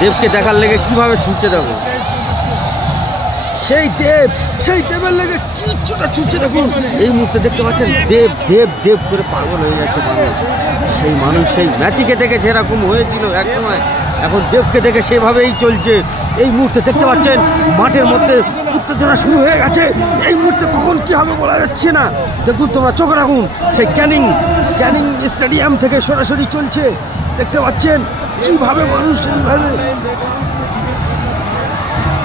দেবকে দেখার লেগে কিভাবে ছুটছে দেখো, সেই দেবের লেগে কি ছুটছে দেখুন। এই মুহূর্তে দেখতে পাচ্ছেন দেব দেব দেব করে পাগল হয়ে যাচ্ছে মানুষ। সেই ম্যাচিকে দেখে যেরকম হয়েছিল এক সময়, এখন দেবকে দেখে সেভাবেই চলছে। এই মুহূর্তে দেখতে পাচ্ছেন মাঠের মধ্যে উত্তেজনা শুরু হয়ে গেছে। এই মুহূর্তে কখন কী হবে বলা যাচ্ছে না। দেখুন তোমরা চোখ রাখুন, সেই ক্যানিং স্টেডিয়াম থেকে সরাসরি চলছে। দেখতে পাচ্ছেন কিভাবে মানুষ এইভাবে,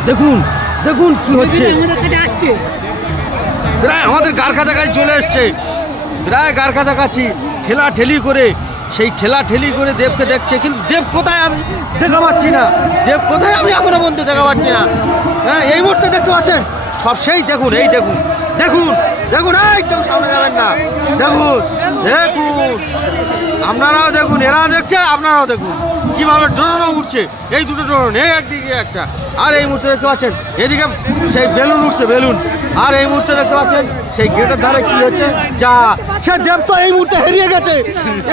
দেখুন দেখুন কি হচ্ছে। প্রায় আমাদের গার কাছাকাছি চলে এসছে, প্রায় গার কাছাকাছি ঠেলাঠেলি করে দেবকে দেখছে। কিন্তু দেব কোথায় আমি দেখা পাচ্ছি না, দেব কোথায় আমি এখনো পর্যন্ত দেখা পাচ্ছি না। হ্যাঁ, এই মুহূর্তে দেখতে পাচ্ছেন সব সেই দেখুন, এই দেখুন দেখুন দেখুন, একদম সামনে যাবেন না। দেখুন দেখুন, আপনারাও দেখুন, এরা দেখছে আপনারাও দেখুন কীভাবে ড্রোনও উঠছে। এই দুটো ড্রোন, এই একদিকে একটা, আর এই মুহূর্তে দেখতে পাচ্ছেন এদিকে সেই বেলুন উঠছে, বেলুন। আর এই মুহূর্তে দেখতে পাচ্ছেন সেই গেটের ধারে কি হচ্ছে, যা সে দেব তো এই মুহূর্তে হারিয়ে গেছে,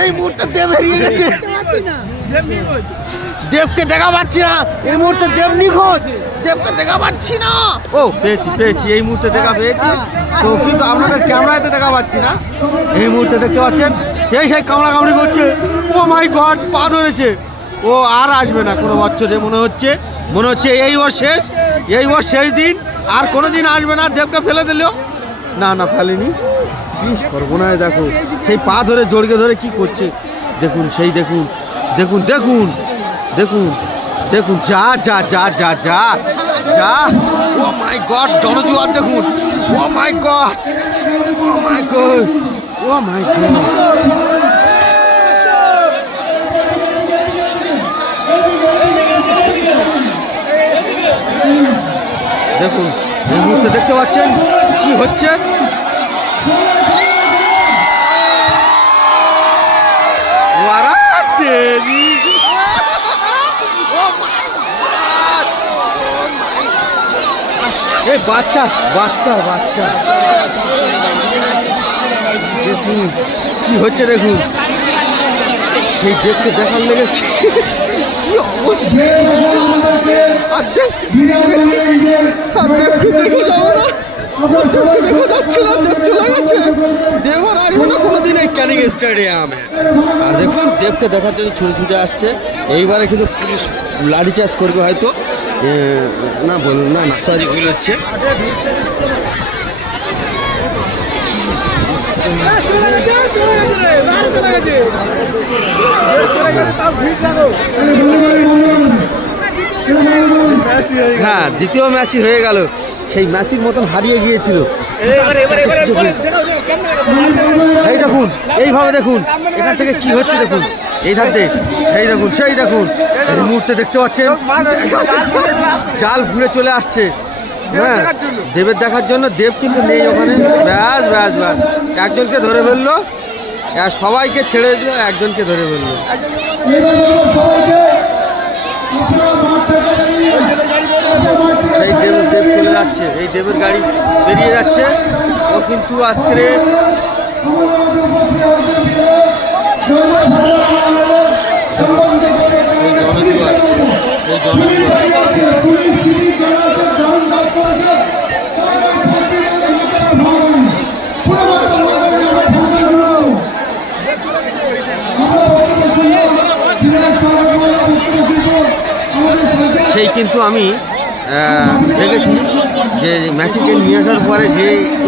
এই মুহূর্তে দেব হারিয়ে গেছে। দেবকে দেখা পাচ্ছি না এই মুহূর্তে, দেব নিখোঁজ, দেবকে দেখা পাচ্ছি না। ও পেয়েছি এই মুহূর্তে দেখা পেয়েছি তো, কিন্তু আপনাদের ক্যামেরাতে দেখা পাচ্ছি না। এই মুহূর্তে দেখতে পাচ্ছেন সেই কামড়াকামড়ি করছে। ও মাই গড, পা ধরেছে। ও আর আসবে না কোনো বছরে, মনে হচ্ছে এই ওর শেষ দিন, আর কোনো দিন আসবে না। দেবকে ফেলে দিল না ফেলেনি, কি সর্বনাশ। দেখো সেই পা ধরে জড়িয়ে ধরে কি করছে দেখুন, সেই দেখুন দেখুন দেখুন দেখুন দেখুন, যা যা যা যা যা যা। ও মাই গড, জনজুয়ার দেখুন। ও মাই গড, ও মাই গড, ও মাই গড। দেখুন এই মুহূর্তে দেখতে পাচ্ছেন কি হচ্ছে। এই বাচ্চা দেখুন কি হচ্ছে, দেখুন সেই দেবকে দেখার লেগে কি অবস্থা। আর দেবকে দেখে যাবো না, দেবকে দেখা যাচ্ছে না, দেব চলে গেছে। দেব আর আসবে না কোনোদিন এই ক্যানিং স্টেডিয়ামে। আর দেখুন দেবকে দেখার জন্য ছুটে আসছে। এইবারে কিন্তু পুলিশ লাঠি চার্জ করবে হয়তো, না বলুন না, নাসাজি ভুল হচ্ছে। হ্যাঁ, দ্বিতীয় ম্যাচই হয়ে গেল, সেই ম্যাচের মতন হারিয়ে গিয়েছিল। এই দেখুন এইভাবে দেখুন এখান থেকে কি হচ্ছে, দেখুন এই থাকতে সেই দেখুন এই মুহূর্তে দেখতে পাচ্ছেন জাল ঘুরে চলে আসছে। হ্যাঁ, দেবের দেখার জন্য। দেব কিন্তু নেই ওখানে। ব্যাস একজনকে ধরে ফেললো, সবাইকে ছেড়ে দিল, একজনকে ধরে ফেললো। সেই দেব চলে যাচ্ছে, এই দেবের গাড়ি বেরিয়ে যাচ্ছে। ও কিন্তু আজকে সেই কিন্তু আমি দেখেছি যে ম্যাচকে নিয়ে আসার পরে যে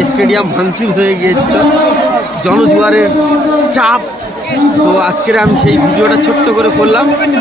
স্টেডিয়াম ভাঙচুর হয়ে গিয়েছিল, জনজুয়ারের চাপ। তো আজকের আমি সেই ভিডিওটা ছোট্ট করে করলাম।